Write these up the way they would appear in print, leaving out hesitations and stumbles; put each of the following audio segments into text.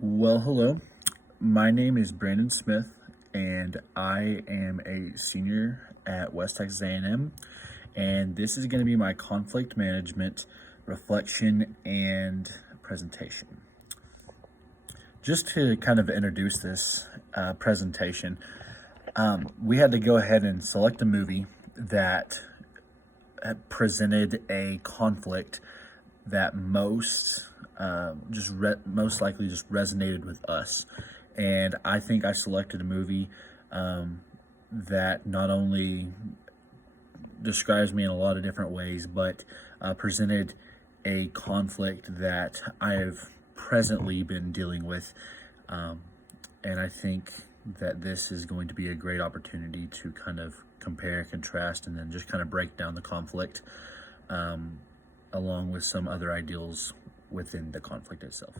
Well, hello. My name is Brandon Smith, and I am a senior at West Texas A&M, and this is going to be my conflict management reflection and presentation. Just to kind of introduce this presentation, we had to go ahead and select a movie that presented a conflict that most likely just resonated with us. And I think I selected a movie that not only describes me in a lot of different ways, but presented a conflict that I have presently been dealing with. And I think that this is going to be a great opportunity to kind of compare, contrast, and then just kind of break down the conflict along with some other ideals within the conflict itself.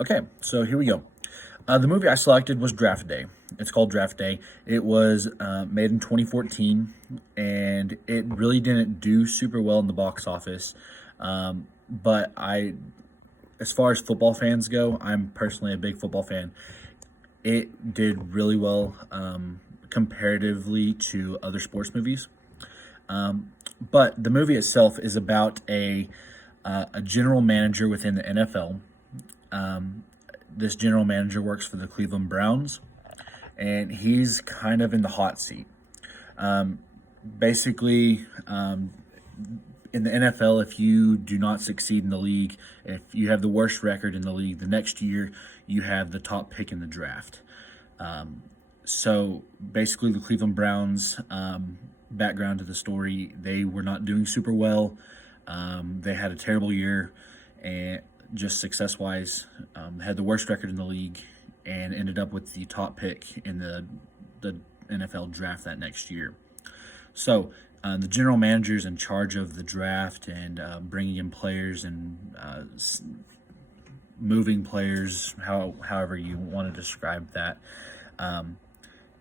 Okay, so here we go. The movie I selected was Draft Day. It's called Draft Day. It was made in 2014, and it really didn't do super well in the box office. But as far as football fans go, I'm personally a big football fan. It did really well comparatively to other sports movies. But the movie itself is about a general manager within the NFL. This general manager works for the Cleveland Browns, and he's kind of in the hot seat. Basically, in the NFL, if you do not succeed in the league, if you have the worst record in the league, the next year you have the top pick in the draft. So basically, the Cleveland Browns, background to the story, they were not doing super well. They had a terrible year, and just success-wise, had the worst record in the league, and ended up with the top pick in the NFL draft that next year. So the general manager is in charge of the draft and bringing in players and moving players, however you want to describe that.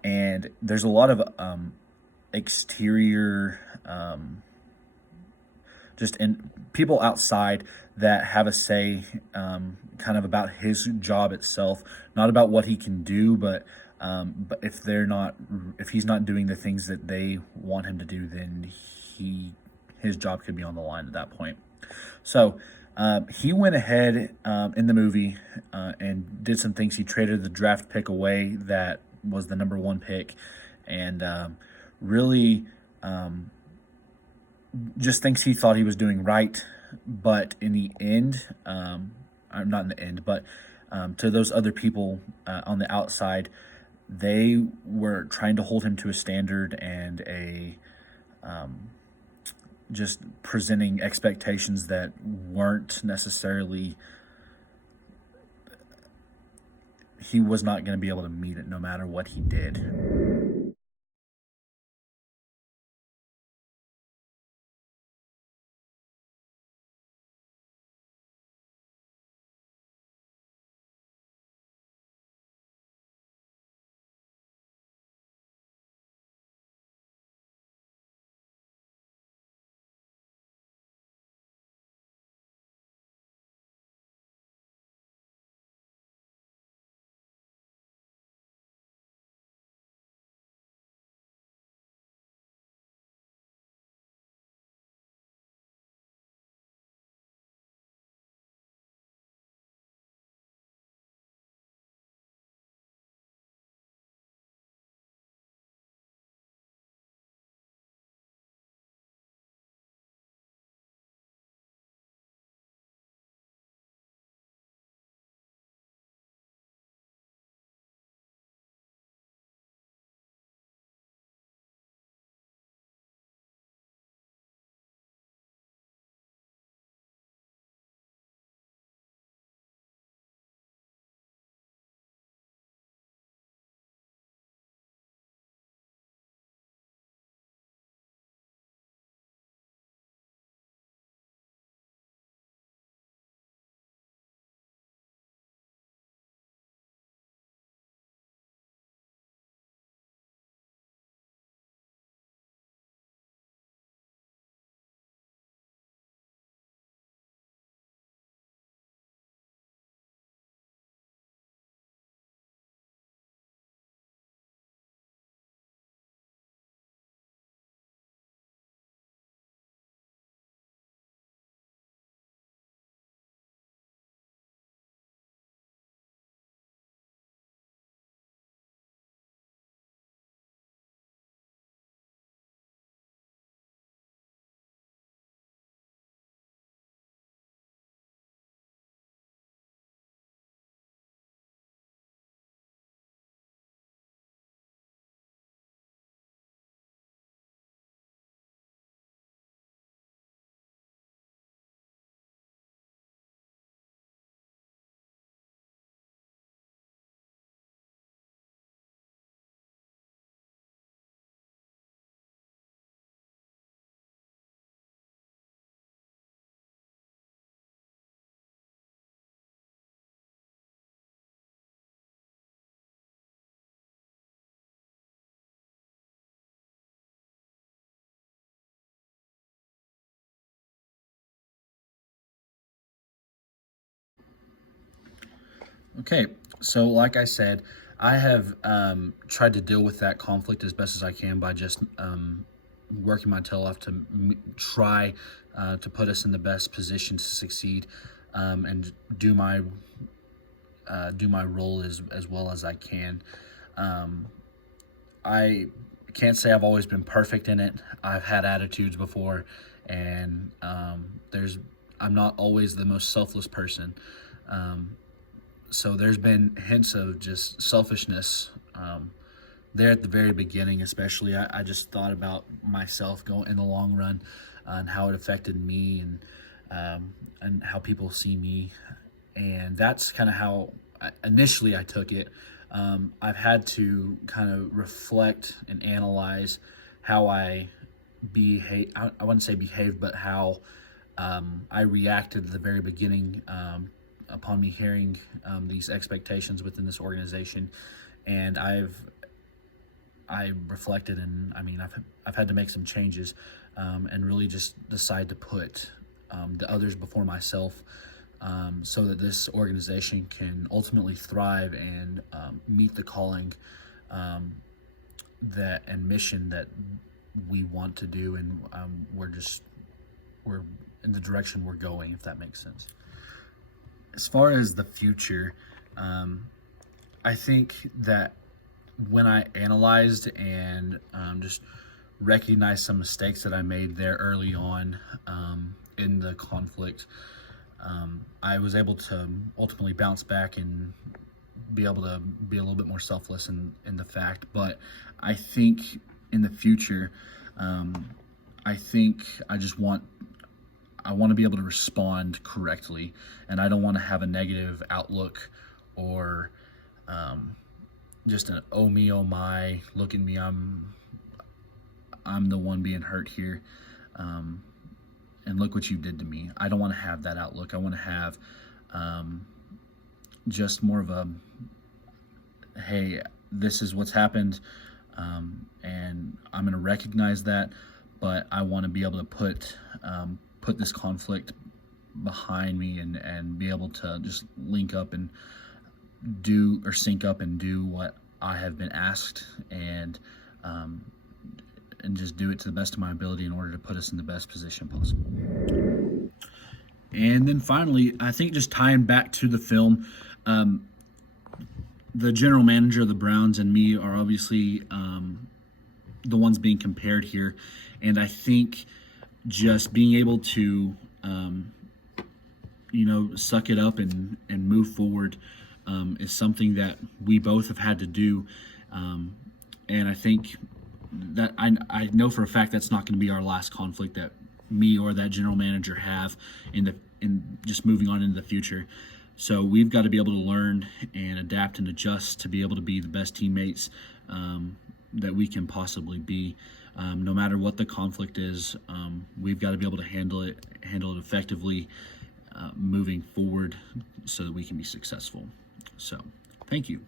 And there's a lot of exterior just in people outside that have a say kind of about his job itself, not about what he can do, but if he's not doing the things that they want him to do, then his job could be on the line at that point. So he went ahead in the movie and did some things. He traded the draft pick away that was the number one pick, and really just thinks he thought he was doing right. But in the end, not in the end, but to those other people on the outside, they were trying to hold him to a standard and just presenting expectations that weren't necessarily, he was not going to be able to meet it no matter what he did. Okay, so like I said, I have tried to deal with that conflict as best as I can by just working my tail off to try to put us in the best position to succeed, and do my role as well as I can. Um, I can't say I've always been perfect in it. I've had attitudes before, and I'm not always the most selfless person. Um, so there's been hints of just selfishness there at the very beginning. Especially, I just thought about myself going in the long run, and how it affected me, and how people see me, and that's kind of how initially I took it. I've had to kind of reflect and analyze how I behave. I wouldn't say behave, but how I reacted at the very beginning, upon me hearing these expectations within this organization, and I reflected, and I mean I've had to make some changes, and really just decide to put the others before myself, so that this organization can ultimately thrive and meet the calling, that and mission that we want to do, and we're in the direction we're going, if that makes sense. As far as the future, I think that when I analyzed and just recognized some mistakes that I made there early on, in the conflict, I was able to ultimately bounce back and be able to be a little bit more selfless in the fact. But I think in the future, I think I want to be able to respond correctly, and I don't want to have a negative outlook, or just an oh me, oh my, look at me, I'm the one being hurt here, and look what you did to me. I don't want to have that outlook. I want to have just more of a, hey, this is what's happened, and I'm going to recognize that, but I want to be able to put this conflict behind me, and be able to just link up and sync up and do what I have been asked, and just do it to the best of my ability in order to put us in the best position possible. And then finally, I think just tying back to the film, the general manager of the Browns and me are obviously the ones being compared here, and I think just being able to suck it up and move forward is something that we both have had to do, and I think that I know for a fact that's not going to be our last conflict that me or that general manager have in just moving on into the future. So we've got to be able to learn and adapt and adjust to be able to be the best teammates that we can possibly be. No matter what the conflict is, we've got to be able to handle it effectively, moving forward, so that we can be successful. So, thank you.